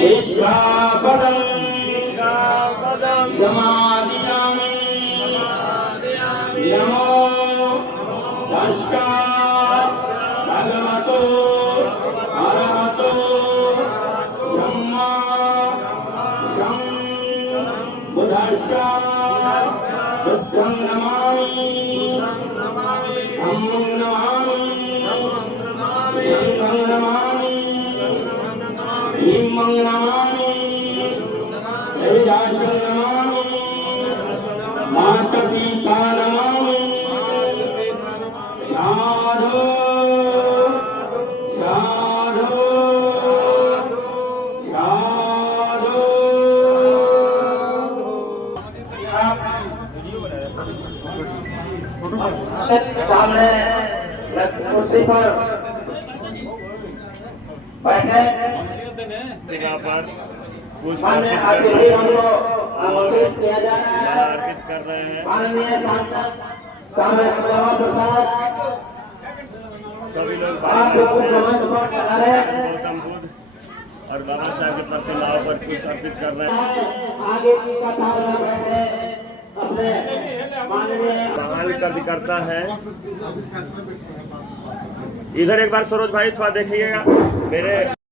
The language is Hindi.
सिक्खापदं समादियामि। नमो तस्मात् भगवतो अरहतो सम्मा सम्बुद्धस्स। बुद्धं नमामि, धम्मं नमामि, संघं नमामि, भीमं नमामि, हरिदासं नमामि, माता-पिता नमामि। साधु साधु साधु। सामने कुर्सी पर बैठे माननीय अतिथि हमको नोटिस किया जा रहा है। अर्पित कर रहे हैं माननीय सांसद कामेश प्रसाद सभी लोग गौतम बुद्ध और बाबा साहब की प्रतिमाओं पर कुछ अर्पित कर रहे हैं। आगे की कतार में बैठे अपने माननीय महान कार्यकर्ता है। इधर एक बार सरोज भाई थोड़ा देखिएगा मेरे